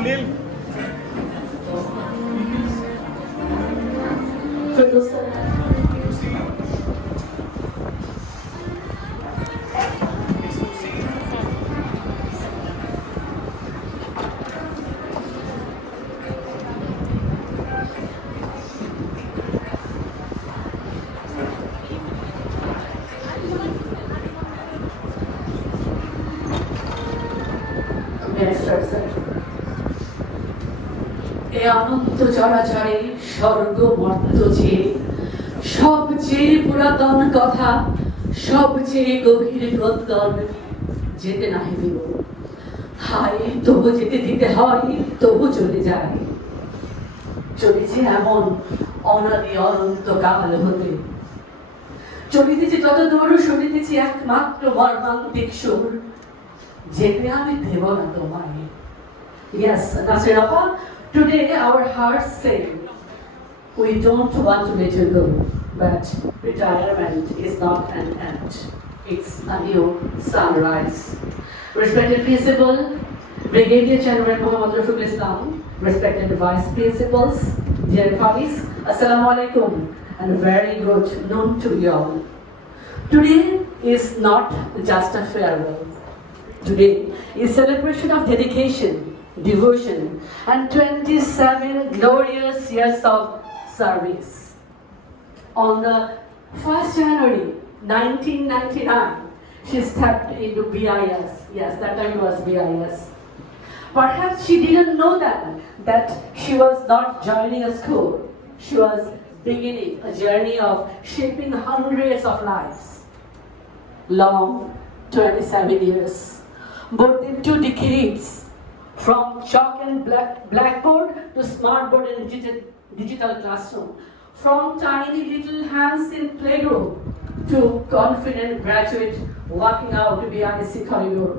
সুনীল এ অনন্ত চরাচরে স্বর্গ মর্ত যে সবচেয়ে পুরাতন কথা, সবচেয়ে গভীর ক্রন্দন যেতে নাহি দিব। হায় তবু যেতে দিতে হয়, তবু চলে যায়। চলেছে এমন অনাদি অনন্ত কাল হতে, চলিতেছি যত দূর, শুনিতেছি একমাত্র মর্মান্তিক সুর, যেতে আমি দেব না তোমায়। Yes, Nasrin Ara, today our hearts say, we don't want to let you go, but retirement is not an end. It's a new sunrise. Respected Principal, Brigadier General Muhammad Rafiqul Islam, respected Vice Principals, dear colleagues, Assalamu alaikum and very good noon to you all. Today is not just a farewell. Today is celebration of dedication, devotion, and 27 glorious years of service. On the 1st January 1999, she stepped into BIS. Yes, that time was BIS. Perhaps she didn't know that she was not joining a school. She was beginning a journey of shaping hundreds of lives. Long 27 years, more than 2 decades, from chalk and blackboard to smartboard and digital classroom, from tiny little hands in playgroup to confident graduate walking out to BIC corridor.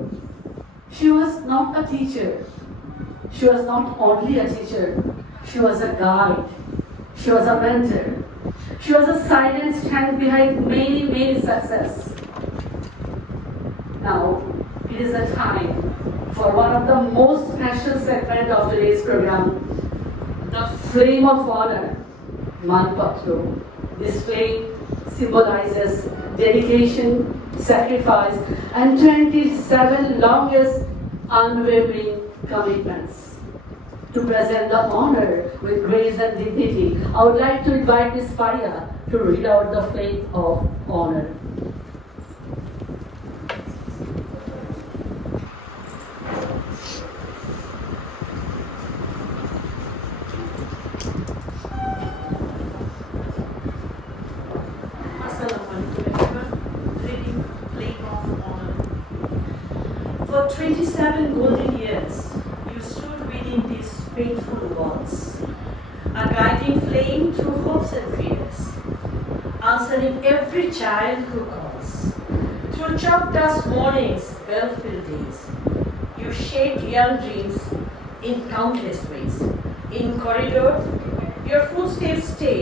She was not a teacher. She was not only a teacher. She was a guide. She was a mentor. She was a silent strength behind many success. Now, it is a time for one of the most special segment of today's program, the Flame of Honor, Manpatro. This flame symbolizes dedication, sacrifice, and 27 longest unwavering commitments. To present the honor with grace and dignity, I would like to invite Ms. Faria to read out the Flame of Honor. For 27 golden years, you stood within these faithful walls, a guiding flame through hopes and fears, answering every child who calls. Through chalk dust mornings, well-filled days, you shaped young dreams in countless ways. In corridor, your footsteps stay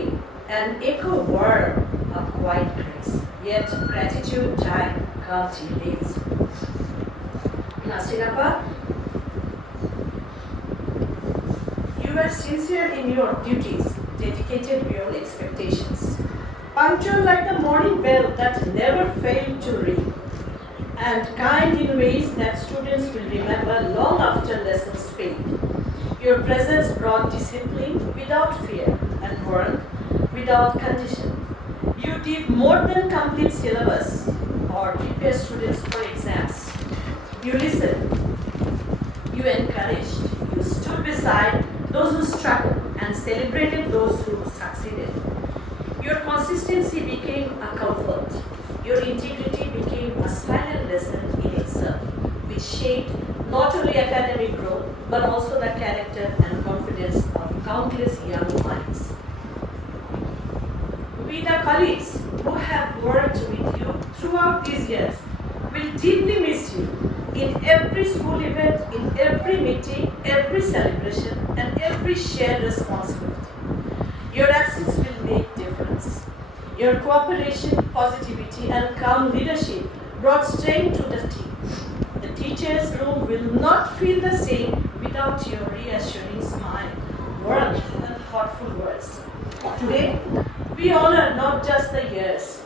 and echo warm a quiet grace, yet gratitude time comes in days. Nasrin Ara, you were sincere in your duties, dedicated beyond expectations, punctual like the morning bell that never failed to ring, and kind in ways that students will remember long after lessons fade. Your presence brought discipline without fear and warmth without condition. You did more than complete syllabus or prepare students for exams. You listened, you encouraged, you stood beside those who struggled and celebrated those who succeeded. Your consistency became a comfort. Your integrity became a silent lesson in itself, which shaped not only academic growth, but also the character and confidence of countless young minds. We, the colleagues who have worked with you throughout these years, will deeply miss you in every school event, in every meeting, every celebration, and every shared responsibility. Your absence will make difference. Your cooperation, positivity, and calm leadership brought strength to the team. The teachers' room will not feel the same without your reassuring smile, warmth, and thoughtful words. Today, we honor not just the years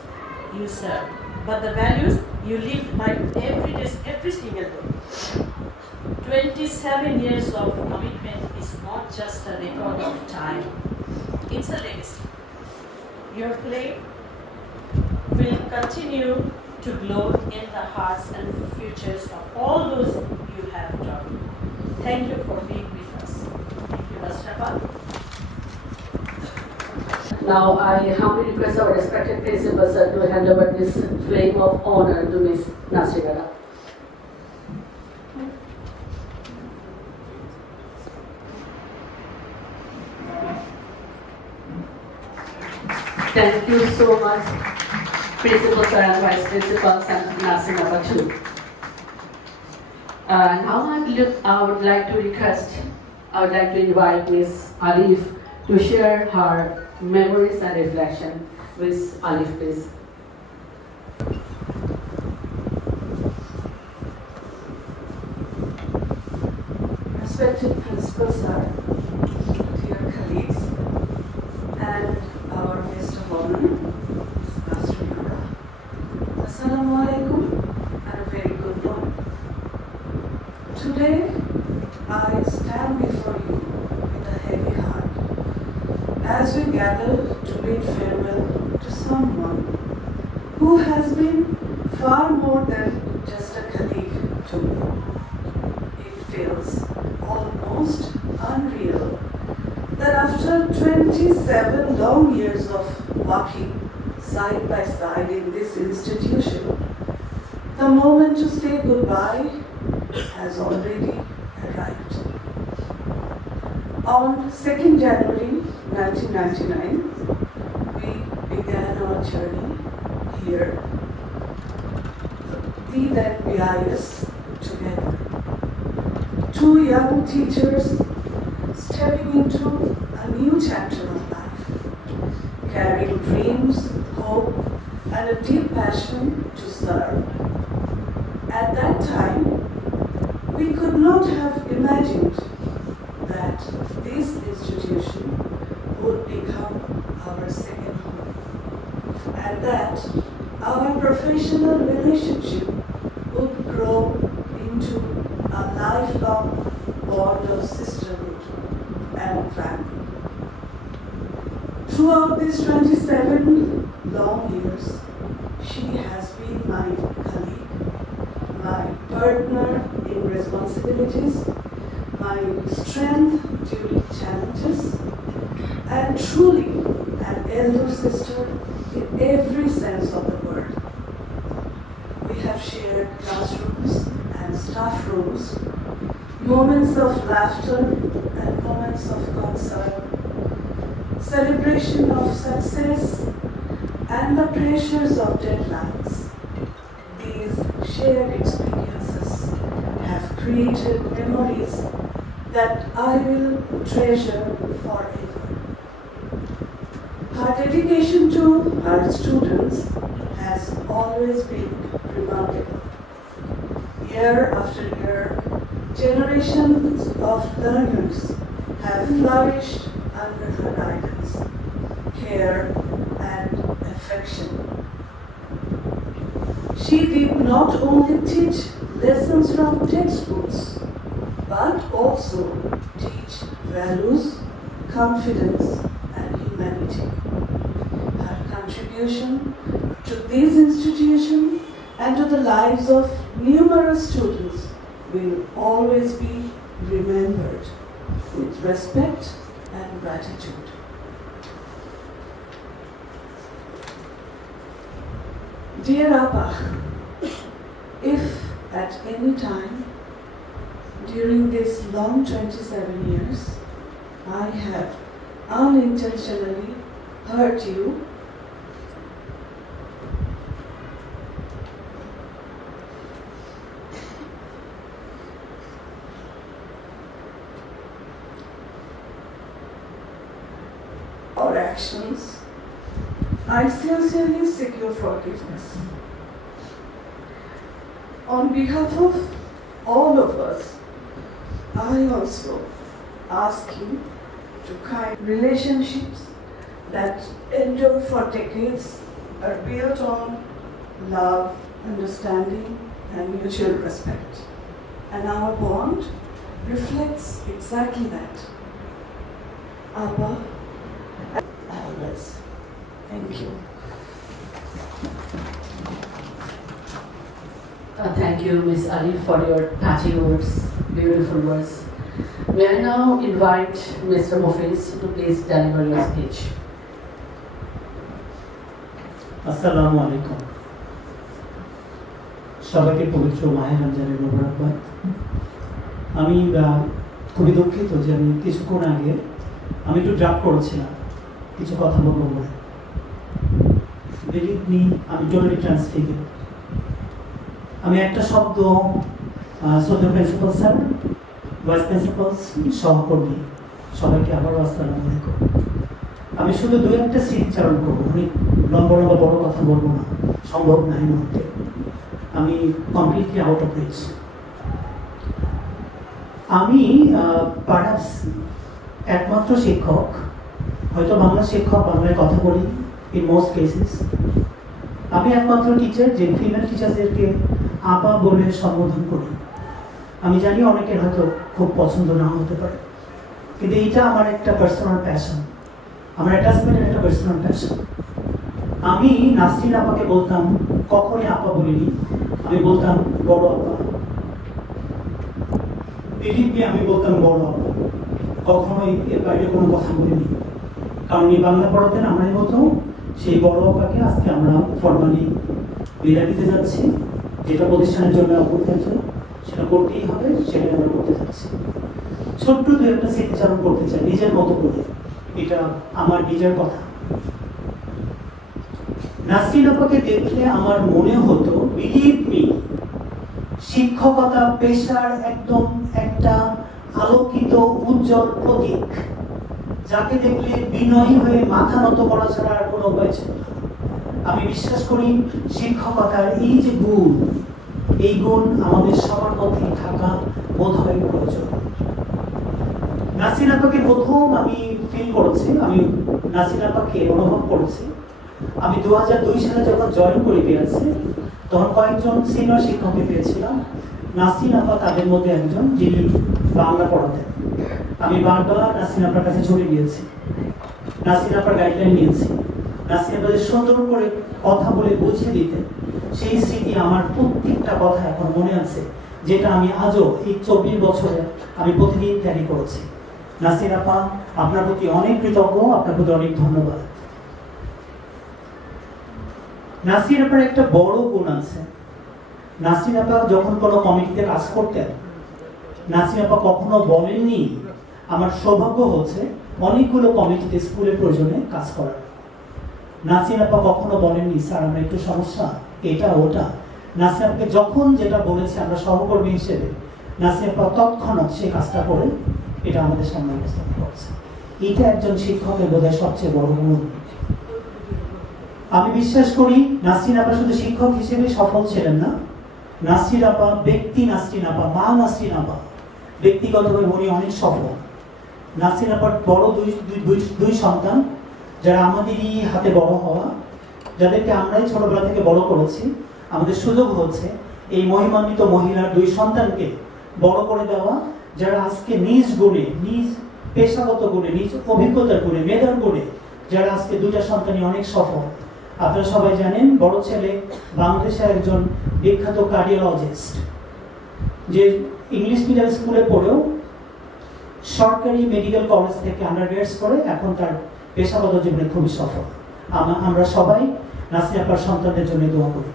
you served, but the values you lived by every single day. 27 years of commitment is not just a record of time, it's a legacy. Your flame will continue to glow in the hearts and futures of all those you have taught. Thank you for being with us. Thank you, Ashraf. Now I humbly request our respected principal sir to hand over this flame of honor to Mis Nasrin Ara. Thank you so much, Principal Sir and Vice Principal Nasrin Ara. Now I would like to invite Ms. Alif to share her memories and reflection. Ms. Alif, please. Respected Principal Sir, dear colleagues, and our guest of honor, Mis Nasrin Ara. Assalamu alaikum and a very good morning. Today, I stand before you with a heavy heart as we gather to bid farewell to someone who has been far more than just a colleague to me. It feels almost unreal that after 27 long years of walking side by side in this institution, the moment to say goodbye has already arrived. On 2nd January 1999, we began our journey here, the then BIS, together. Two young teachers stepping into a new chapter of life, carrying dreams, hope, and a deep passion to serve. At that time, we could not have imagined that this institution would become our second home, and that our professional relationship would grow into a lifelong bond of sisterhood and family. Throughout these 27 long years, she has been my colleague, my partner in responsibilities, my strength during challenges, and truly an elder sister in every sense of the word. We have shared classrooms and staff rooms, moments of laughter and moments of concern, celebration of success and the pressures of deadlines. These shared experiences have created memories that I will treasure forever. Her dedication to her students has always been remarkable. Year after year, generations of learners have flourished under her guidance, care, and affection. She did not only teach lessons from textbooks, but also teach values, confidence, and humanity. Her contribution to this institution and to the lives of numerous students will always be remembered with respect and gratitude. Dear Appa, if at any time during these long 27 years I have unintentionally hurt you, or actions, I sincerely seek your forgiveness. On behalf of all of us, I also ask you to kind relationships that endure for decades are built on love, understanding, and mutual respect. And our bond reflects exactly that. Abba, always. Thank you. Thank you, Ms. Ali, for your touching words, beautiful words. May I now invite Mr. Mofis to please deliver your speech. আসসালামু আলাইকুম সবাইকে পবিত্র মাহে রমজানের মোবারকবাদ। আমি খুবই দুঃখিত যে আমি কিছুক্ষণ আগে একটু ড্রাফট করেছিলাম কিছু কথা বলবো বলে। বিলিভ মি, আমি টোটালি ট্রান্সফিগার। আমি একটা শব্দ শ্রদ্ধেয় প্রিন্সিপাল স্যার, ভাইস প্রিন্সিপালস, সহকর্মী সবাইকে আবারও আসসালামু আলাইকুম। আমি শুধু দু একটা স্মৃতিচারণ করবো, অনেক লম্বা লম্বা বড় কথা বলবো না, সম্ভব না এই মুহূর্তে। আমি কমপ্লিটলি আউট অফ রিচ। আমি পারহ্যাপস একমাত্র শিক্ষক, হয়তো বাংলা শিক্ষক, বাংলায় কথা বলি ইন মোস্ট কেসেস। আমি একমাত্র টিচার যে ফিমেল টিচারদেরকে আপা বলে সম্বোধন করি। আমি জানি অনেকের হয়তো খুব পছন্দ না হতে পারে, কিন্তু এইটা আমার একটা পার্সোনাল প্যাশন, আমার অ্যাটাচমেন্টের একটা পার্সোনাল প্যাশন। আমি নাসরিন আপাকে বলতাম, কখনই আপা বলিনি, আমি বলতাম বড় আপা। বিলিভ মি, আমি বলতাম বড় আপা, কখনোই এর বাইরে কোনো কথা বলিনি। কারণ উনি বাংলা পড়াতেন, আমরাই বলতাম সেই বড় আপাকে আজকে আমরা ফরমালি বিদায় দিতে যাচ্ছি। যেটা প্রতিষ্ঠানের জন্য অপরিহার্য, সেটা করতেই হবে, সেটাই আমরা করতে যাচ্ছি। ছোট্ট দু একটা স্মৃতিচারণ করতে চাই নিজের মতো করে, এটা আমার নিজের কথা। নাসরিন আপাকে দেখলে আমার মনে হতো, বিলিভ মি, শিক্ষকতা পেশার একদম একটা আলোকিত উজ্জ্বল প্রতীক, যাকে দেখলে বিনয়ী হয়ে মাথা নত করা ছাড়া আর কোনো উপায় ছিল না। আমি বিশ্বাস করি শিক্ষকতার এই যে গুণ, এই গুণ আমাদের সবার মধ্যে থাকা বোধ হয় প্রয়োজন। নাসরিন আপাকে প্রথম আমি ফিল করেছি, আমি নাসরিন আপাকে অনুভব করেছি আমি 2002 সালে যখন জয়েন করি পেয়েছি, তখন কয়েকজন সিনিয়র শিক্ষককে পেয়েছিলাম। নাসরিন আপা তাদের মধ্যে একজন, যিনি বাংলা পড়াতেন। আমি বারবার নাসরিন আপার কাছে ছুটে গিয়েছি, নাসরিন আপার গাইডলাইন নিয়েছি, নাসরিন আপাদের সুন্দর করে কথা বলে বুঝিয়ে দিতেন। সেই স্মৃতি আমার প্রত্যেকটা কথা এখন মনে আছে, যেটা আমি আজও এই 24 বছরে আমি প্রতিদিন ক্যারি করেছি। নাসরিন আপা, আপনার প্রতি অনেক কৃতজ্ঞ, আপনার প্রতি অনেক ধন্যবাদ। নাসরিন আপার একটা বড় গুণ আছে। নাসরিন আপা যখন কোনো কমিটিতে কাজ করতেন, নাসরিন আপা কখনো বলেননি আমার সৌভাগ্য হচ্ছে অনেকগুলো কমিটিতে স্কুলের প্রয়োজনে কাজ করার। নাসরিন আপা কখনো বলেননি স্যার আমরা একটু সমস্যা, এটা ওটা। নাসরিন আপাকে যখন যেটা বলেছে আমরা সহকর্মী হিসেবে, নাসরিন আপা তৎক্ষণাৎ সেই কাজটা করে এটা আমাদের সামনে উপস্থাপন করছে। এটা একজন শিক্ষকের বোধহয় সবচেয়ে বড় গুণ। আমি বিশ্বাস করি নাসরিন আপা শুধু শিক্ষক হিসেবে সফল ছিলেন না, নাসরিন আপা ব্যক্তি, নাসরিন আপা মা, নাসরিন আপা ব্যক্তিগতভাবে উনি অনেক সফল। নাসরিন আপার বড় দুই সন্তান, যারা আমাদেরই হাতে বড় হওয়া, যাদেরকে আমরাই ছোটবেলা থেকে বড় করেছি। আমাদের সুযোগ হচ্ছে এই মহিমান্বিত মহিলার দুই সন্তানকে বড় করে দেওয়া, যারা আজকে নিজ গুণে, নিজ পেশাগত গুণে, নিজ অভিজ্ঞতার গুণে, মেধার গুণে যারা আজকে দুইটা সন্তানই অনেক সফল। আপনারা সবাই জানেন বড় ছেলে বাংলাদেশের একজন বিখ্যাত কার্ডিওলজিস্ট, যে ইংলিশ মিডিয়াম স্কুলে পড়েও সরকারি মেডিকেল কলেজ থেকে আন্ডারগ্রেডস করে এখন তার পেশাগত জীবনে খুবই সফল। আমরা সবাই নাসরিন আপার সন্তানদের জন্য দোয়া করি।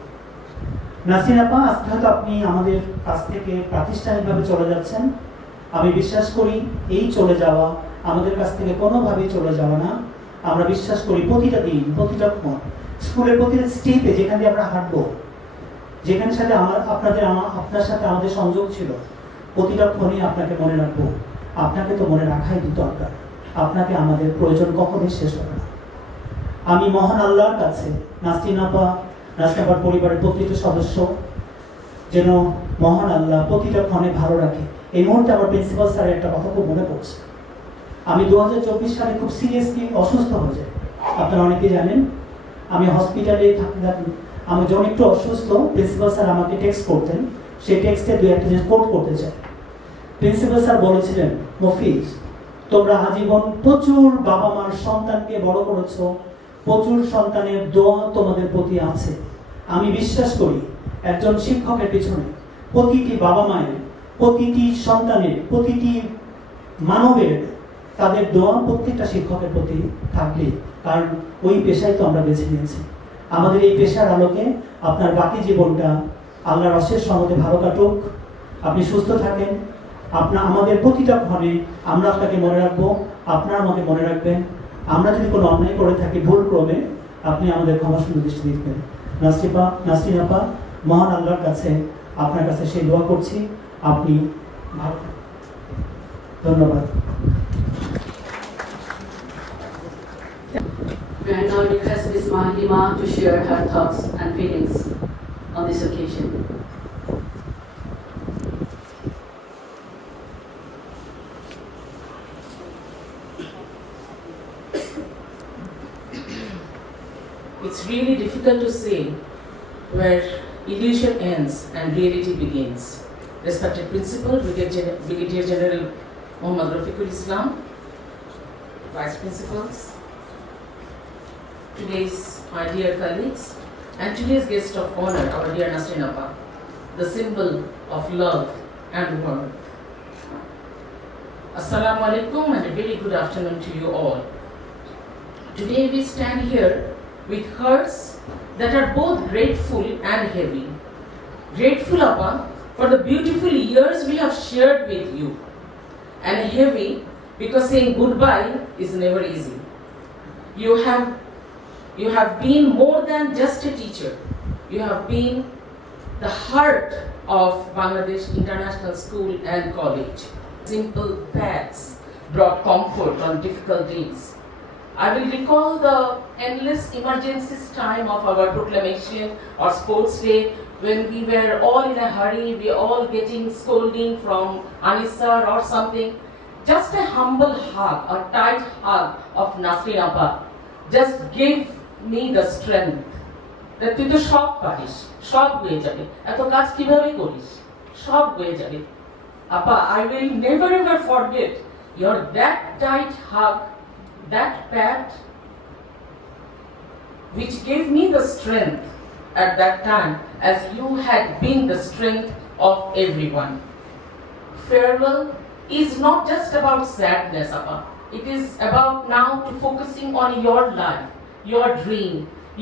নাসরিন আপা, আজকে হয়তো আপনি আমাদের কাছ থেকে প্রাতিষ্ঠানিকভাবে চলে যাচ্ছেন। আমি বিশ্বাস করি এই চলে যাওয়া আমাদের কাছ থেকে কোনোভাবেই চলে যাওয়া না। আমরা বিশ্বাস করি প্রতিটা দিন, প্রতিটা ক্ষণ, স্কুলের প্রতিটা স্টেপে যেখান দিয়ে আমরা হাঁটবো, যেখানে সাথে আপনার সাথে আমাদের সংযোগ ছিল, প্রতিটা ক্ষণে আপনাকে মনে রাখবো। আপনাকে তো মনে রাখাই দরকার, আপনাকে আমাদের প্রয়োজন কখনোই শেষ হবে না। আমি মহান আল্লাহর কাছে নাসরিন আপার পরিবারের প্রতিটা সদস্য যেন মহান আল্লাহ প্রতিটা ক্ষণে ভালো রাখে, এই মুহূর্তে আমার প্রিন্সিপাল স্যারের একটা কথা খুব মনে পড়ছে। আমি 2024 সালে খুব সিরিয়াসলি অসুস্থ হয়ে যাই। আপনারা অনেকেই জানেন আমি হসপিটালে থাকতে আমি যখন একটু অসুস্থ, প্রিন্সিপাল স্যার আমাকে টেক্সট করতেন, সেই টেক্সটে দু একটা জিনিস কোট করতে চাই। প্রিন্সিপাল স্যার বলেছিলেন, মফিজ তোমরা আজীবন প্রচুর বাবা মার সন্তানকে বড় করেছো, প্রচুর সন্তানের দোয়া তোমাদের প্রতি আছে। আমি বিশ্বাস করি একজন শিক্ষকের পিছনে প্রতিটি বাবা মায়ের, প্রতিটি সন্তানের, প্রতিটি মানবের তাদের দোয়া প্রত্যেকটা শিক্ষকের প্রতি থাকবে, কারণ ওই পেশায় তো আমরা বেছে নিয়েছি। আমাদের এই পেশার আলোকে আপনার বাকি জীবনটা আল্লাহর অশেষ রহমতে ভালো কাটুক, আপনি সুস্থ থাকেন। আমাদের প্রতিটা ক্ষণে আমরা আপনাকে মনে রাখবো, আপনারা আমাকে মনে রাখবেন। আমরা যদি কোনো অন্যায় করে থাকি ভুল ক্রমে, আপনি আমাদের ক্ষমা সুন্দর দৃষ্টি দিবেন। নাসরিন আপা, মহান আল্লাহর কাছে আপনার কাছে সেই দোয়া করছি, আপনি ভালো থাকুন। ধন্যবাদ। May I now request Ms. Mahima to share her thoughts and feelings on this occasion. It's really difficult to say where illusion ends and reality begins. Respected Principal, Brigadier General Muhammad Rafiqul Islam, Vice Principals, today's my dear colleagues, and today's guest of honor, our dear Nasrin Ara, the symbol of love and warmth. Assalamu alaikum and a very good afternoon to you all. Today we stand here with hearts that are both grateful and heavy. Grateful, Appa, for the beautiful years we have shared with you, and heavy because saying goodbye is never easy. You have been more than just a teacher. You have been the heart of Bangladesh International School and College. Simple paths brought comfort on difficult days. I will recall the endless emergencies time of our proclamation or sports day when we were all in a hurry, we all getting scolding from Anissa or something. Just a humble hug, a tight hug of Nasrin Ara just gave me the strength that তুই তো সব পারিস, সব হয়ে যাবে, এত কাজ কিভাবে করিস, সব হয়ে যাবে। Appa, I will never ever forget your that tight hug, that pat, which gave me the strength at that time, as you had been the strength of everyone. Farewell is not just about sadness, Appa. It is about now to focusing on your life, your dream.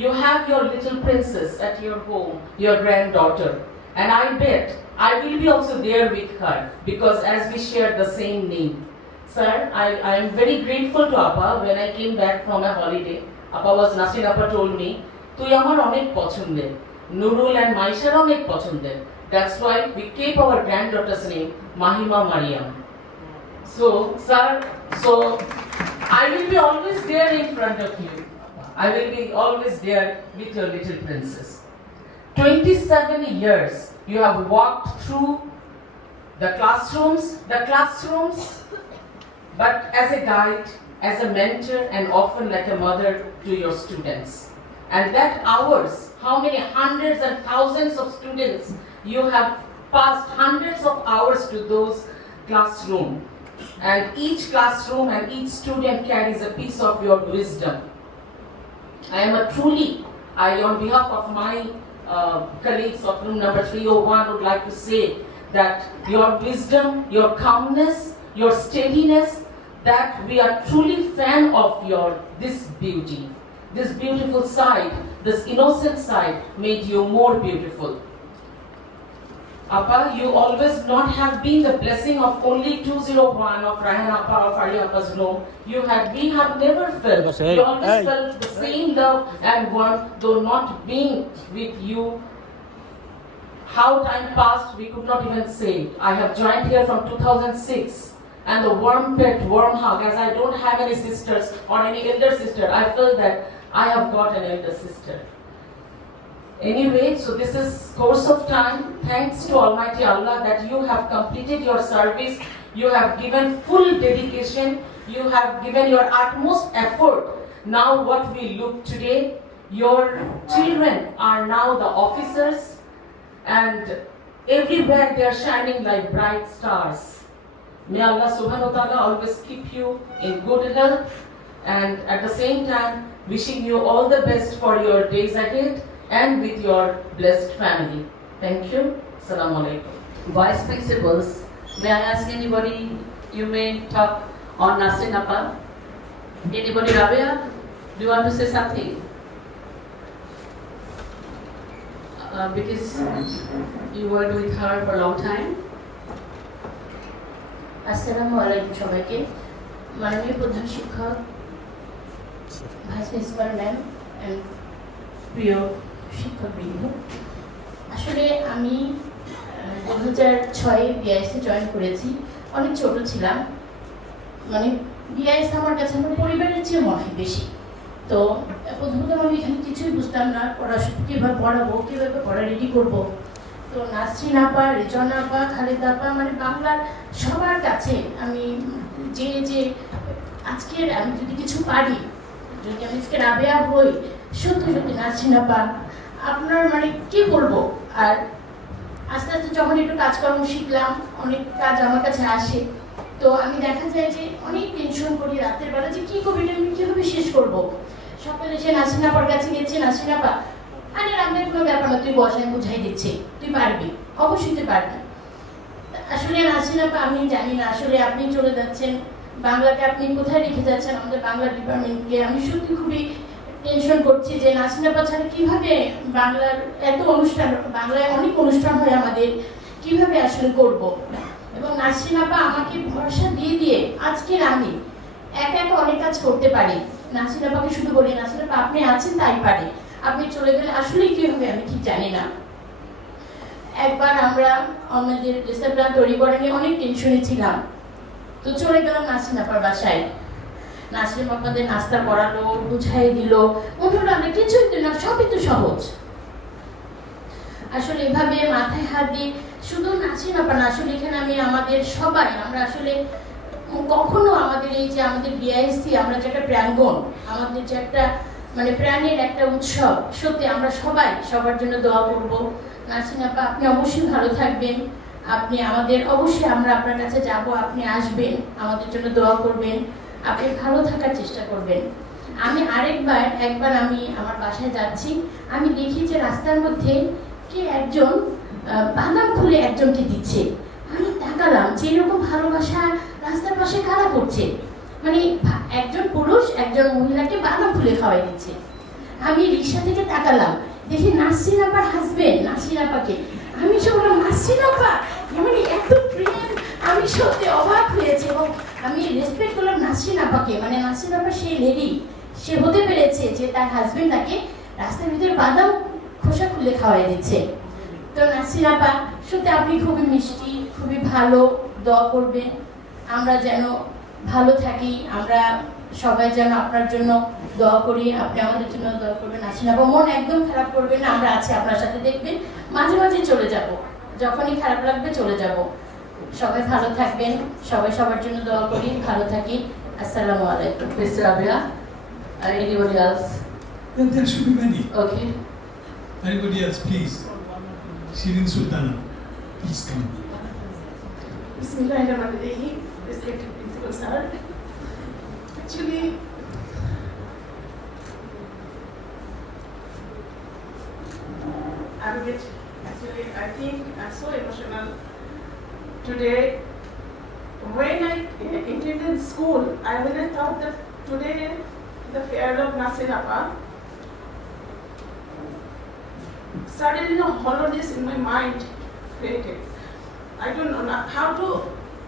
You have your little princess at your home, your granddaughter, and I bet I will be also there with her because as we share the same name. Sir, I am very grateful to Appa. When I came back from a holiday, Nasrin Appa told me, তুই আমার অনেক পছন্দের, Nurul and Maishaর অনেক পছন্দের. That's why we kept our granddaughter's name, Mahima Mariam. So, sir, I will be always there in front of you. I will be always there with your little princess. 27 years you have walked through the classrooms, but as a guide, as a mentor, and often like a mother to your students. And that hours, how many hundreds and thousands of students you have passed hundreds of hours to those classrooms. And each classroom and each student carries a piece of your wisdom. I am on behalf of my colleagues of room number 301 would like to say that your wisdom, your calmness, your steadiness, that we are truly fan of this beauty. This beautiful side, this innocent side made you more beautiful. Appa, you always not have been the blessing of only 201 of Raihan Appa or Fari Appa's room. We have never felt. You always felt the same love and warmth, though not being with you. How time passed, we could not even say. I have joined here from 2006, and the warm pet, warm hug, as I don't have any sisters or any elder sister, I feel that I have got an elder sister. Anyway, so this is course of time. Thanks to Almighty Allah that you have completed your service. You have given full dedication. You have given your utmost effort. Now what we look today, your children are now the officers, and everywhere they are shining like bright stars. May Allah subhanahu wa ta'ala always keep you in good health, and at the same time wishing you all the best for your days ahead and with your blessed family. Thank you. Assalamu alaikum. Vice principals, may I ask anybody, you may talk on Nasrin Apa? Anybody, Rabia? Do you want to say something? Because you worked with her for a long time. আসসালামু আলাইকুম সবাইকে। মাননীয় প্রধান শিক্ষক, vice principal ma'am, প্রিয় শিক্ষকবৃন্দ, আসলে আমি 2006-এ বিআইএসে জয়েন করেছি। অনেক ছোট ছিলাম, মানে বিআইএস আমার কাছে আমার পরিবারের চেয়ে মনে হয় বেশি। তো প্রথমত আমি এখানে কিছুই বুঝতাম না, পড়াশোনা কীভাবে পড়াবো, কীভাবে পড়া রেডি করবো। তো নাসরিন আপা, রেজনা আপা, খালেদা আপা, মানে বাংলার সবার কাছে আমি যে আজকের আমি যদি কিছু পারি, যদি আমি আজকে রাবেয়া হই, সত্যি সত্যি নাসরিন আপা আপনার মানে কি বলবো। আর আস্তে আস্তে যখন একটু কাজকর্ম শিখলাম, অনেক কাজ আমার কাছে আসে, তো আমি দেখা যায় যে অনেক টেনশন করি রাতের বেলা যে কী কবিটা আমি কীভাবে শেষ করবো। সকালে সে নাসরিন আপার কাছে গেছি, নাসরিন আপা আরে রান্নার কোনো ব্যাপার না, তুই বস, আমি বুঝাই দিচ্ছি, তুই পারবি, অবশ্যই তুই পারবি। আসলে নাসরিন আপা আমি জানি না আসলে আপনি চলে যাচ্ছেন বাংলাকে, আপনি কোথায় রেখে যাচ্ছেন আমাদের বাংলা ডিপার্টমেন্টকে। আমি সত্যি খুবই টেনশন করছি যে নাসরিন আপা ছাড়া কীভাবে বাংলার এত অনুষ্ঠান, বাংলায় অনেক অনুষ্ঠান হয় আমাদের, কীভাবে আসলে করব। এবং নাসরিন আপা আমাকে ভরসা দিয়ে দিয়ে আজকের আমি একা একা অনেক কাজ করতে পারি। নাসরিন আপাকে শুধু বলি, নাসরিন আপা আপনি আছেন তাই পারে, আপনি চলে গেলে আসলে কি হবে আমি ঠিক জানি না। একবার আমরা আমাদের লেসন প্ল্যান তৈরি করা নিয়ে অনেক টেনশনে ছিলাম, তো চলে গেলাম নাসরিন আপার বাসায়। নাসরিন আপাদের নাস্তা করালো, বুঝাই দিল, মনে হলো আমরা কিছুই তো না, সবই তো সহজ। আসলে এভাবে মাথায় হাত দিয়ে শুধু নাসরিন আপা না, আসলে এখানে আমি আমাদের সবাই আমরা আসলে কখনো আমাদের এই যে আমাদের বিআইএসসি আমরা যে একটা প্রাঙ্গণ, আমাদের যে একটা মানে প্রাণের একটা উৎসব, সত্যি আমরা সবাই সবার জন্য দোয়া করব। নাসরিন আপা আপনি অবশ্যই ভালো থাকবেন, আপনি আমাদের অবশ্যই আমরা আপনার কাছে যাব, আপনি আসবেন, আমাদের জন্য দোয়া করবেন, আপনি ভালো থাকার চেষ্টা করবেন। আমি একবার আমি আমার বাসায় যাচ্ছি, আমি দেখি যে রাস্তার মধ্যে কে একজন বাদাম খুলে একজনকে দিচ্ছে। আমি তাকালাম যে এরকম ভালোবাসা রাস্তার পাশে কারা করছে, মানে একজন পুরুষ একজন মহিলাকে বাদাম খুলে খাওয়াই দিচ্ছে। আমি রিক্সা থেকে তাকালাম, দেখি নাসরিন আপার হাজবেন্ড নাসরিন আপাকে, আমি শুনলাম নাসরিন আপা, মানে এত প্রেম, আমি সত্যি অবাক হয়েছি এবং আমি রেসপেক্ট করলাম নাসরিন আপাকে। মানে নাসরিন আপা সেই লেডি, সে হতে পেরেছে যে তার হাজবেন্ড তাকে রাস্তার ভিতরে বাদাম খোসা খুলে খাওয়াই দিচ্ছে। তো নাসরিন আপা সত্যি আপনি খুবই মিষ্টি, খুবই ভালো, দোয়া করবেন আমরা যেন ভালো থাকি, আমরা সবাই যেন আপনার জন্য দোয়া করি, আপনি আমাদের জন্য দোয়া করবেন। নাসরিন আপা মন একদম খারাপ করবেন না, আমরা আছি আপনার সাথে, দেখবেন মাঝে মাঝে চলে যাব, যখনই খারাপ লাগবে চলে যাব। সবাই ভালো থাকবেন, সবাই সবার জন্য দোয়া করি, ভালো থাকি। আসসালামু আলাইকুম। Miss Rabia? Anybody else? There should be many. Okay. Anybody else, please? Shirin Sultana, please come. Bismillahirrahmanirrahim. Respected principal sir. Actually, I think I'm so emotional today. When I attended school, when I thought that today the farewell of Nasrin Apa, suddenly a hollowness in my mind created. I don't know how to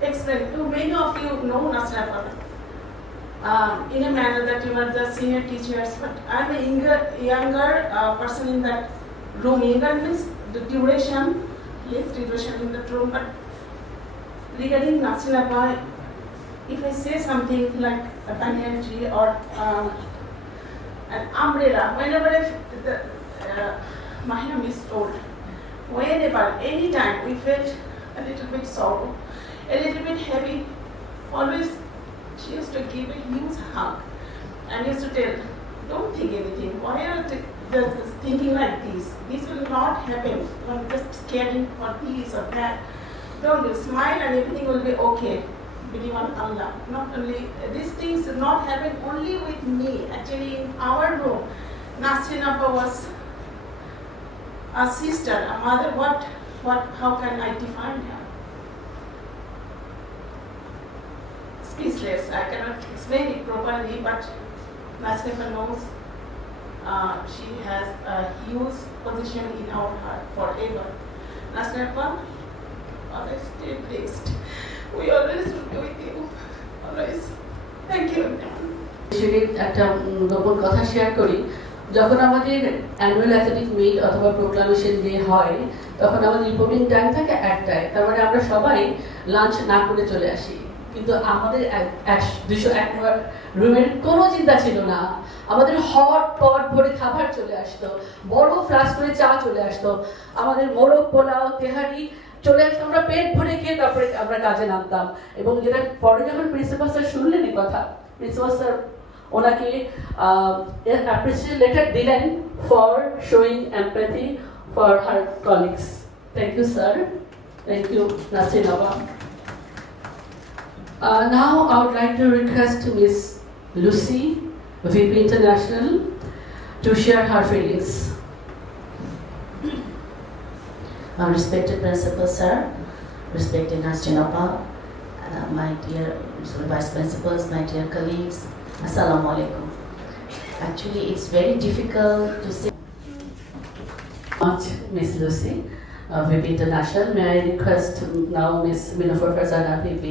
explain. Many of you know Nasrin Apa in a manner that you are the senior teachers, but I'm a younger person in that room. Younger means the duration, less duration in that room. But regarding Nasrin Apa, if I say something like a banyan tree or an umbrella, whenever Mahina Miss told, whenever, anytime we felt a little bit sorrow, a little bit heavy, always she used to give a huge hug and used to tell, don't think anything. Why are you just thinking like this? This will not happen. I'm just scaring for this or that. Don't do. Smile and everything will be okay. Believe on Allah. Not only these things did not happen only with me. Actually, in our room, Nasrin Appa was a sister, a mother. How can I define her? Speechless. I cannot explain it properly, but Nasrin Appa knows she has a huge position in our heart forever. Nasrin Appa, always stay blessed. We always will be with you. Always. Thank you. একটা গোপন কথা শেয়ার করি। যখন আমাদের annual athletic meet অথবা proclamation day হয়, তখন আমাদের রিপোর্টিং টাইম থাকে 1টায়। তার মানে আমরা সবাই লাঞ্চ না করে চলে আসি। কিন্তু আমাদের 201 নম্বর রুমের কোনো চিন্তা ছিল না। আমাদের হট পট ভরে খাবার চলে আসতো, বড় ফ্লাস্ক করে চা চলে আসতো, আমাদের মোরগ পোলাও তেহারি চলে আসতো, আমরা পেট ভরে খেয়ে তারপরে আমরা কাজে নামতাম। এবং যেটা পরে যখন প্রিন্সিপাল স্যার শুনলেন এই কথা, প্রিন্সিপাল স্যার ওনাকে অ্যাপ্রিসিয়েশন লেটার দিলেন for showing empathy for her colleagues. Thank you sir, thank you Nasrin আপা। Now I would like to request Miss Lucy, VP International, to share her feelings. Respected Principal Sir, respected Nasrin Appa, my dear Vice Principals, my dear colleagues, Assalamu alaikum. Actually, it's very difficult to say. Much, Miss Lucy, VP International. May I request now Miss Minofar Farzana, VP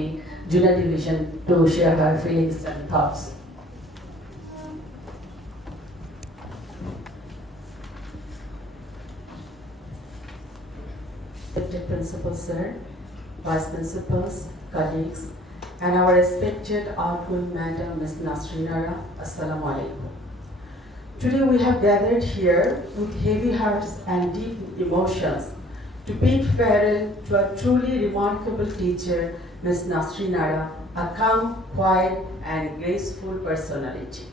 Junior Division, to share her feelings and thoughts. Respected Principal Sir, Vice Principals, colleagues, and our respected outgoing Madam Mis Nasrin Ara, Assalamu alaikum. Today we have gathered here with heavy hearts and deep emotions to bid farewell to a truly remarkable teacher, Mis Nasrin Ara, a calm, quiet, and graceful personality.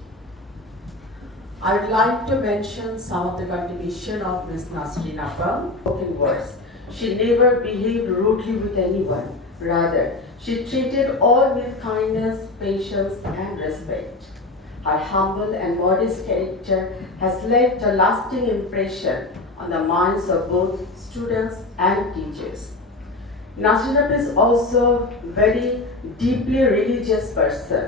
I would like to mention some of the contribution of Mis Nasrin Ara. Spoken words. She never behaved rudely with anyone. Rather, she treated all with kindness, patience, and respect. Her humble and modest character has left a lasting impression on the minds of both students and teachers. Nasrin Appa is also very deeply religious person,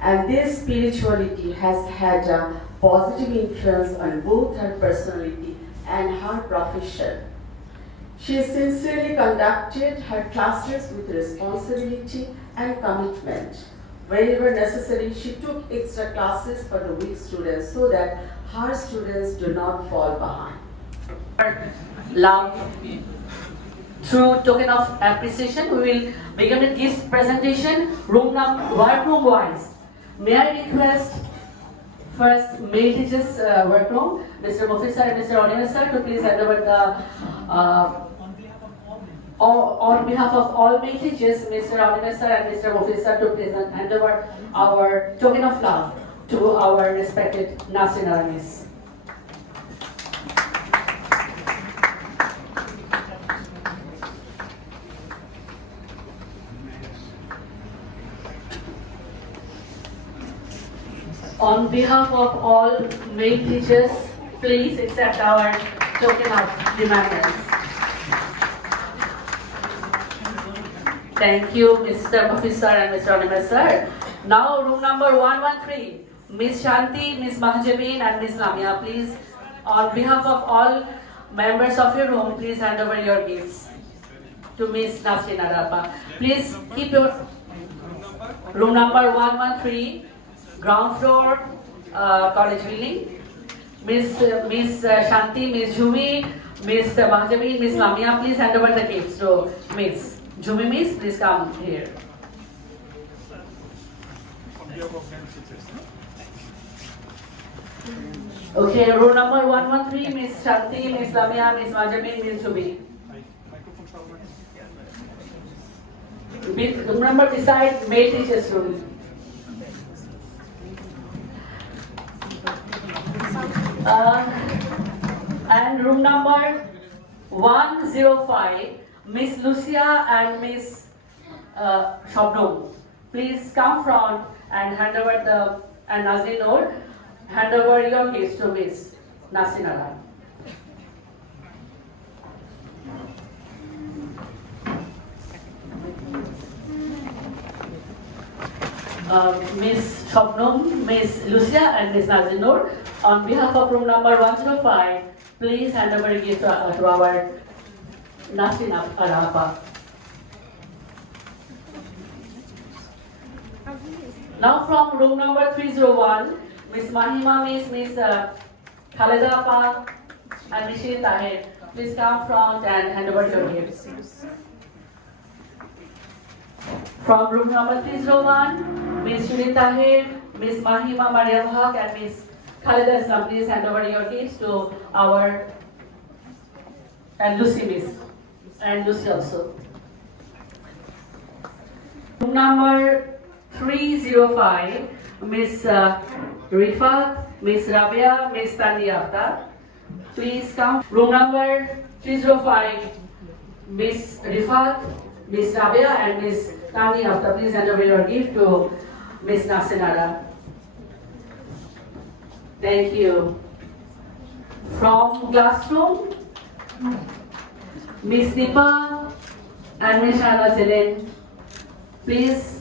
and this spirituality has had a positive influence on both her personality and her profession. She sincerely conducted her classes with responsibility and commitment. Wherever necessary, she took extra classes for the weak students so that her students do not fall behind. Love. Through token of appreciation, we will begin with this presentation, workroom wise. May I request first male teachers workroom, Mr. Mufid sir and Mr. Onimer sir, to please hand over the on behalf of all male teachers, Mr. Onimer sir and Mr. Mufid sir, to please hand over our token of love to our respected Nasrin Ara Miss. On behalf of all male teachers, please accept our token of remembrance. Thank you, Mr. Mufid sir and Mr. Onimer sir. Now, room number 113, Miss Shanti, Miss Mahjabin, and Miss Lamia, please, on behalf of all members of your room, please hand over your gifts to Miss Nasrin Ara. Please keep your room number 113. Ground floor, college building. Miss Shanti, Miss Jhumi, Miss Mahjabi, Miss Lamia, please hand over the gifts. So, Miss Jhumi, Miss, please come here. Okay, roll number 113, Miss Shanti, Miss Lamia, Miss Majamin, Miss Subi. Room number beside male teachers room. And room number 105, Miss Lucia and Miss Shabnam. Please come front and hand over and Nazrin Noor, hand over your case to Miss Nasrin Ara. Miss Shabnam, Miss Lucia and Miss Nazrin Noor, on behalf of room number 105, please hand over a gift to our Nasrin Ara. Now from room number 301, Miss Mahima, Miss Khaleda Apa and Miss Shirin Tahir, please come front and hand over your gifts. From room number 301, Miss Shirin Tahir, Miss Mahima Mariam Haq and Miss Khaleda Islam, please hand over your gifts to our and Lucy Miss and Lucy also. Room number 305, Miss Rifat, Miss Rabia, Miss Tania Aftar, please come. Room number 305, Miss Rifat, Miss Rabia and Miss Tania Aftar, please hand over your gift to Mis Nasrin Ara. Thank you. From classroom, Miss Nipa and Miss Shana Zelen, please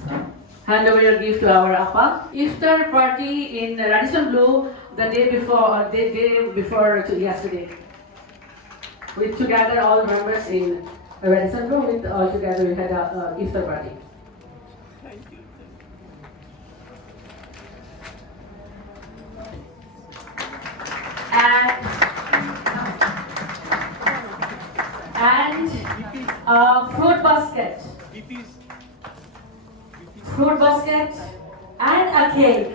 hand over your gift to our Appa. Iftar party in Radisson Blue the day before to yesterday. We together all members in Radisson Blue with all together we had a Iftar party. Thank you. And fruit basket. Fruit basket and a cake.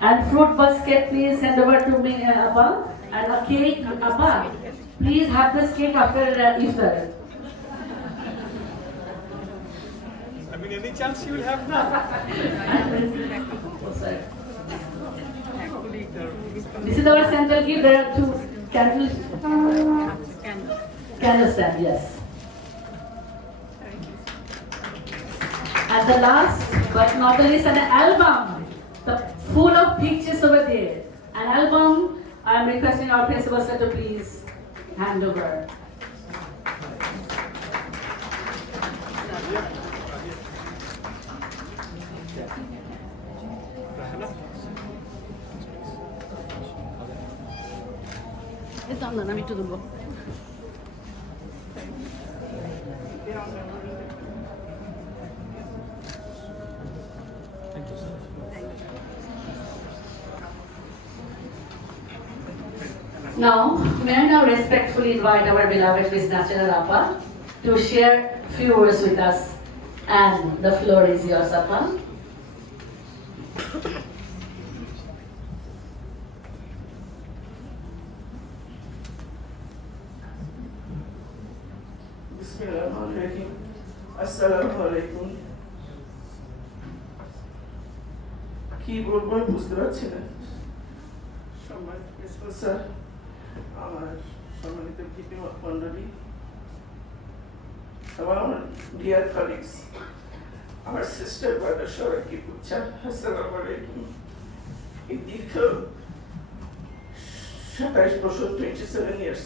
And fruit basket, please hand over to me, Abba. And a cake, Abba. Please have this cake after Easter. I mean, any chance you will have now? Oh, sorry. This is our central gift. There are two candles. Candle stand, yes. And the last but not the least, an album. Full of pictures over there. An album. I am requesting our principal sir to please hand over. আমি একটু দেবো। Now, may I now respectfully invite our beloved Mis Nasrin Ara to share few words with us, and the floor is yours, Appa. Bismillahirrahmanirrahim. Assalamu alaikum. কি বলবো আমি বুঝতে পারছি না। সম্মানিত প্রিন্সিপাল স্যার, আমার সম্মানিত ভিপি মন্ডলী, এবং আমার ডিয়ার কলিগস, আমার সিস্টার ব্রাদার সবাইকে বুঝছা আসসালামু আলাইকুম। এই দীর্ঘ 27 বছর 27 ইয়ার্স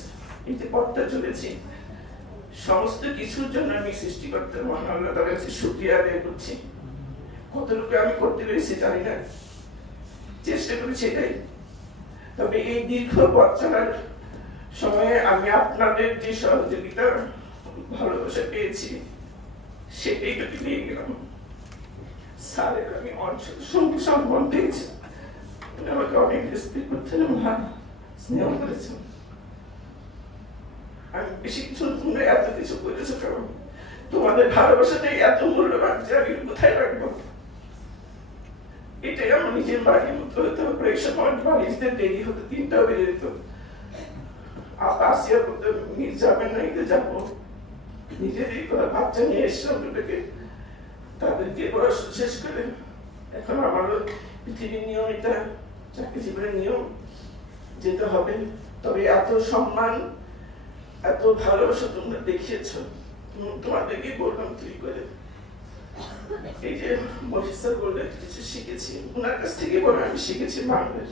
এই যে পথটা চলেছি, সমস্ত কিছুর জন্য আমি সৃষ্টিকর্তার মহান আল্লাহ তাআলার কাছে শুকরিয়া আদায় করছি। কতটুকু আমি করতে পেরেছি জানি না, চেষ্টা করেছি এটাই। তবে এই দীর্ঘ পথ চলার সময়ে আমি আপনাদের যে সহযোগিতা ভালোবাসা পেয়েছি সেটাই তোকে নিয়ে গেলাম। স্যারের আমি সঙ্গে সম্মান পেয়েছি, উনি আমাকে অনেক রেসপেক্ট করতেন এবং স্নেহ করেছেন। আমি বেশি কিছু তোমরা এত কিছু করেছো কারণ তোমাদের ভালোবাসাটাই এত মূল্যবান যে আমি কোথায় রাখবো। এটাই আমার নিজের বাড়ি উঠতে হতো, এই সময় বাড়ি যেতে দেরি হতো, 3টা বেজে যেত। আসিয়া বলতে যাবেন না, ঈদে যাবো, নিজেরই বাচ্চা নিয়ে এসছিলাম দুটোকে, তাদেরকে পড়াশোনা শেষ করে এখন আমারও পৃথিবীর নিয়ম এটা, চাকরি জীবনের নিয়ম, যেতে হবে। তবে এত সম্মান, এত ভালোবাসা তোমরা দেখিয়েছ, তোমাদেরকে বললাম তুই করে। এই যে মহিষা বললে কিছু শিখেছি, ওনার কাছ থেকে বলে আমি শিখেছি বাংলাদেশ।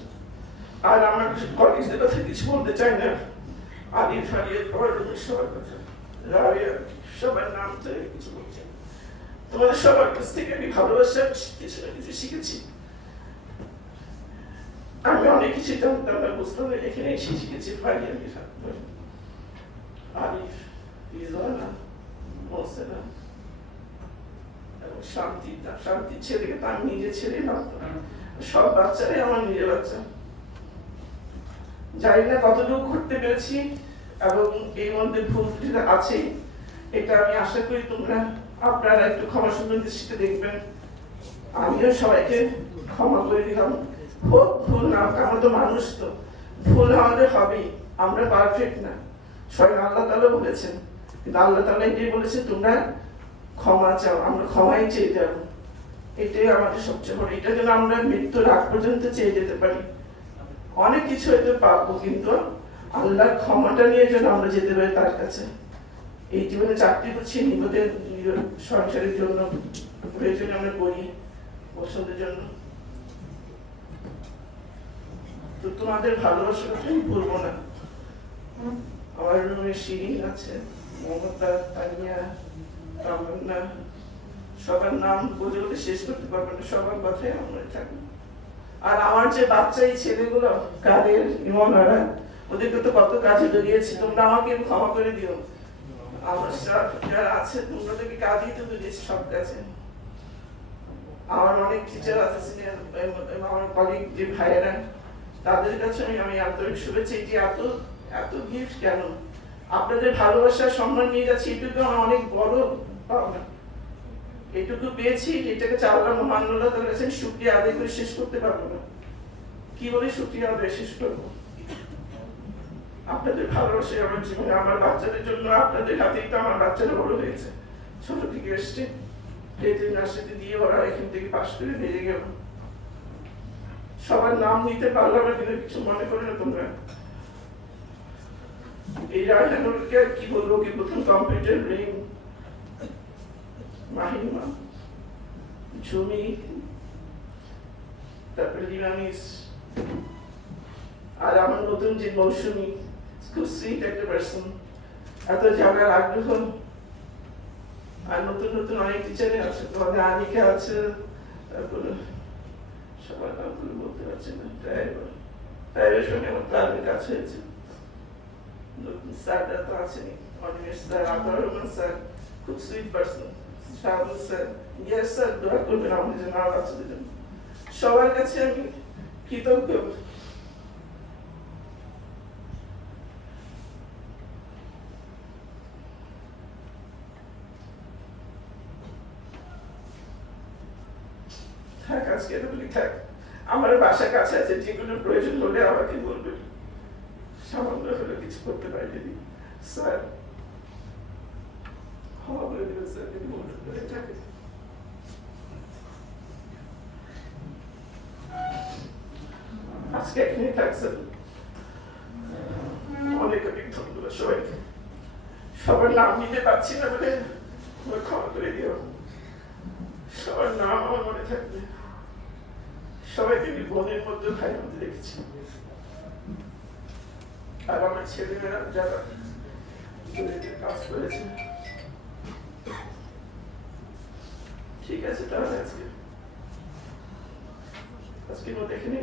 আর আমার কলেজদের কথা কিছু বলতে চাই না, আলিফ ফারিয়া সবার কথা, রাবিয়া, সবার নাম তো কিছু বলছি। তোমাদের সবার কাছ থেকে আমি ভালোবাসা কিছু না কিছু শিখেছি। আমি অনেক কিছু জানতাম না, বুঝতাম না, এখানে এসে শিখেছি। ফারিয়া, আলিফ, রিজওয়ানা, মোহসেনা এবং শান্তির ছেলেকে তো আমি নিজের ছেলে ভাবতাম। সব বাচ্চারাই আমার নিজের বাচ্চা। জানি না কতটুকু করতে পেরেছি এবং এর মধ্যে ভুল ত্রুটি আছে, এটা আমি আশা করি তোমরা আপনারা একটু ক্ষমা সুন্দর দৃষ্টিতে দেখবেন। আমিও সবাইকে ক্ষমা করে দিলাম। হোক ভুল না, আমরা তো মানুষ, তো ভুল আমাদের হবেই, আমরা পারফেক্ট না, স্বয়ং আল্লাহ তাআলা বলেছেন। কিন্তু আল্লাহ তাআলা এটাই বলেছে তোমরা ক্ষমা চাও, আমরা ক্ষমাই চেয়ে যাবো। এটাই আমাদের সবচেয়ে বড়, এটা যেন আমরা মৃত্যুর আগ পর্যন্ত চেয়ে যেতে পারি। অনেক কিছু হয়তো পাবো, কিন্তু আল্লাহর ক্ষমাটা নিয়ে যেন আমরা যেতে পারি তার কাছে। এই জীবনে চাকরি করছি নিজেদের সংসারের জন্য, প্রয়োজনে আমরা করি, পছন্দের জন্য। তো তোমাদের ভালোবাসাটা আমি ভুলবো না। আমার রুমে শিরিন আছে, মমতা, তানিয়া, তামান্না, সবার নাম বলে বলে শেষ করতে পারবো না, সবার কথাই আমার থাকবে। আর আমার যে বাচ্চা এই ছেলেগুলো, কাদের, ইমনারা, ওদেরকে তো কত কাজে জড়িয়েছি, তোমরা আমাকে ক্ষমা করে দিও। আমার যারা আছে তোমরাদেরকে কাজেই তো জড়িয়েছি সব কাছে। আমার অনেক টিচার আছে, সিনিয়র আমার কলিগ যে ভাইয়েরা, তাদের কাছে আমি আন্তরিক শুভেচ্ছা। যে এত এত গিফট কেন, আপনাদের ভালোবাসা সম্মান নিয়ে যাচ্ছি, এটুকু আমার অনেক বড় পাওনা। এটুকু পেয়েছি, এটাকে চাওয়ার মহান্নলা তার কাছে শুকরিয়া আদায় করে শেষ করতে পারবো না। কি বলে শুকরিয়া আদায় শেষ করবো? আপনাদের ভালোবাসা আমার জীবনে, আমার বাচ্চাদের জন্য আপনাদের হাতেই তো আমার বাচ্চারা বড় হয়েছে, ছোট থেকে এসছে, নার্সারিতে দিয়ে ওরা এখান থেকে পাশ করে বেরিয়ে গেল। সবার নাম নিতে পারলাম না, কিন্তু কিছু মনে করে না তোমরা। এই রায়হানুরকে কি বলবো, কি প্রথম কম্পিউটার ব্রেন, মাহিমা, ঝুমি, তারপরে লিনামিস, আর আমার নতুন যে মৌসুমী, খুব সুইট একটা পার্সন, এত জানার আগ্রহ। আর নতুন নতুন অনেক টিচারে আছে, তোমাদের আনিকা আছে, তারপরে সবার নামগুলো বলতে পারছি না, ড্রাইভের সঙ্গে আমার ক্লাবের কাছে হয়েছে। নতুন স্যাররা তো আছেনি, অনিমেষ স্যার, আবহাওয়া রহমান স্যার, খুব sweet person, Shahul sir, yes sir, দোয়া করবেন আমাদের জন্য, আমার বাচ্চাদের জন্য। সবার কাছে আমি কৃতজ্ঞ। থাক, আজকে এতটুকু থাক। আমার বাসা কাছে আছে, যে কোনো প্রয়োজন হলে আমাকে বলবেন, সামান্য হলে কিছু করতে পারি যদি। স্যার ক্ষমা করে দেবেন স্যার, যদি মনে করে থাকে। আজকে এখানে থাকছেন, অনেক অনেক ধন্যবাদ সবাইকে। সবার নাম নিতে পারছি না বলে ক্ষমা করে দিও, সবার নাম আমার মনে থাকবে। সবাইকে আমি বোনের মধ্যে, ভাইয়ের মধ্যে রেখেছি। আর আমার ছেলেমেয়েরা যারা কাজ করেছে। ঠিক আছে, তাহলে আজকের মতো এখানে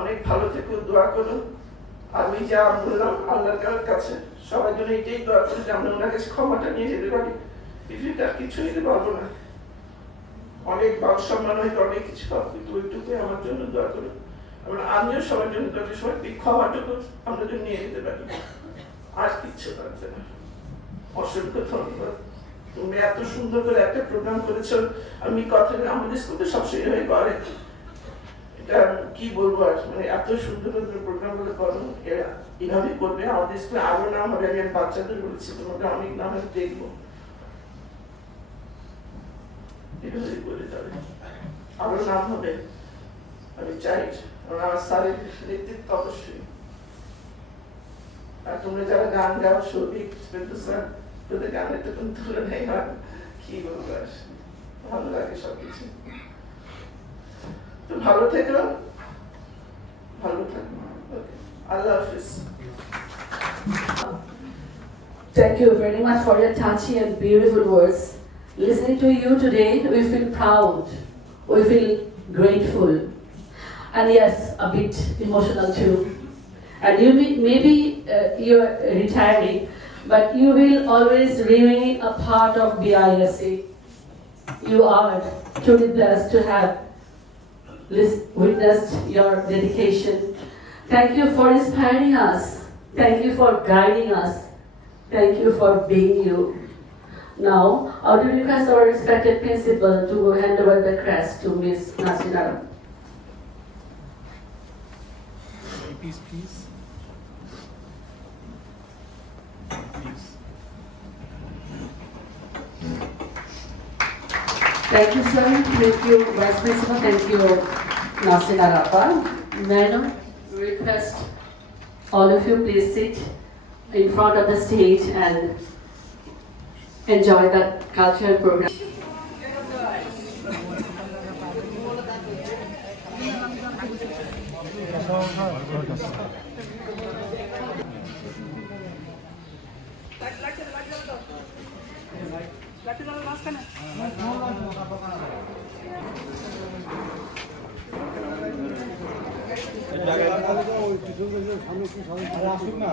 অনেক ভালো থেকো, দোয়া করো। আমি যা বললাম আল্লাহর কাছে সবার জন্য এটাই দোয়া করি যে আমরা ওনার কাছে ক্ষমাটা নিয়ে যেতে পারি। পৃথিবীতে আর কিছু নিতে পারবো না, অনেক মান সম্মান হয়তো অনেক কিছু পাবো, কিন্তু ওইটুকুই আমার জন্য দোয়া করো। আমিও সবার জন্য দোয়া করি, সবাই ক্ষমাটুকু আমরা জন্য নিয়ে যেতে পারি, আর কিচ্ছু লাগবে না। অসংখ্য ধন্যবাদ। তুমি এত সুন্দর করে একটা প্রোগ্রাম করেছো। আমি কথা আমাদের স্কুলে সবসময় করে, কি বলবো আর, মানে এত সুন্দর সুন্দর প্রোগ্রাম গুলো করো, এভাবে করবে। আমাদের স্কুলে আরো নাম হবে, আমি বাচ্চাদের বলেছি তোমাকে অনেক নাম আমি দেখবো, এভাবে করে যাবে, আরো নাম হবে। আমি চাই আমার স্যারের নেতৃত্ব অবশ্যই। আর তোমরা যারা গান গাও, সৌভিক, স্যার, তোদের গানের তো কোনো তুলনাই হয়, কি বলবো আর, ভালো লাগে সবকিছু। তো ভালো থেকো, ভালো থাকো, আল্লাহ হাফিজ। Thank you very much for your touchy and beautiful words. Listening to you today, we feel proud, we feel grateful, and yes, a bit emotional too. And maybe you're retiring, but you will always remain a part of BISA. You are truly blessed to have witnessed your dedication. Thank you for inspiring us. Thank you for guiding us. Thank you for being you. Now, I would request our respected principal to hand over the crest to Mis Nasrin Ara. Peace, peace. Thank you, sir. Thank you, Vice Principal. Thank you, Nasrin Ara. May I now request all of you please sit in front of the stage and enjoy the cultural program. আসুক না।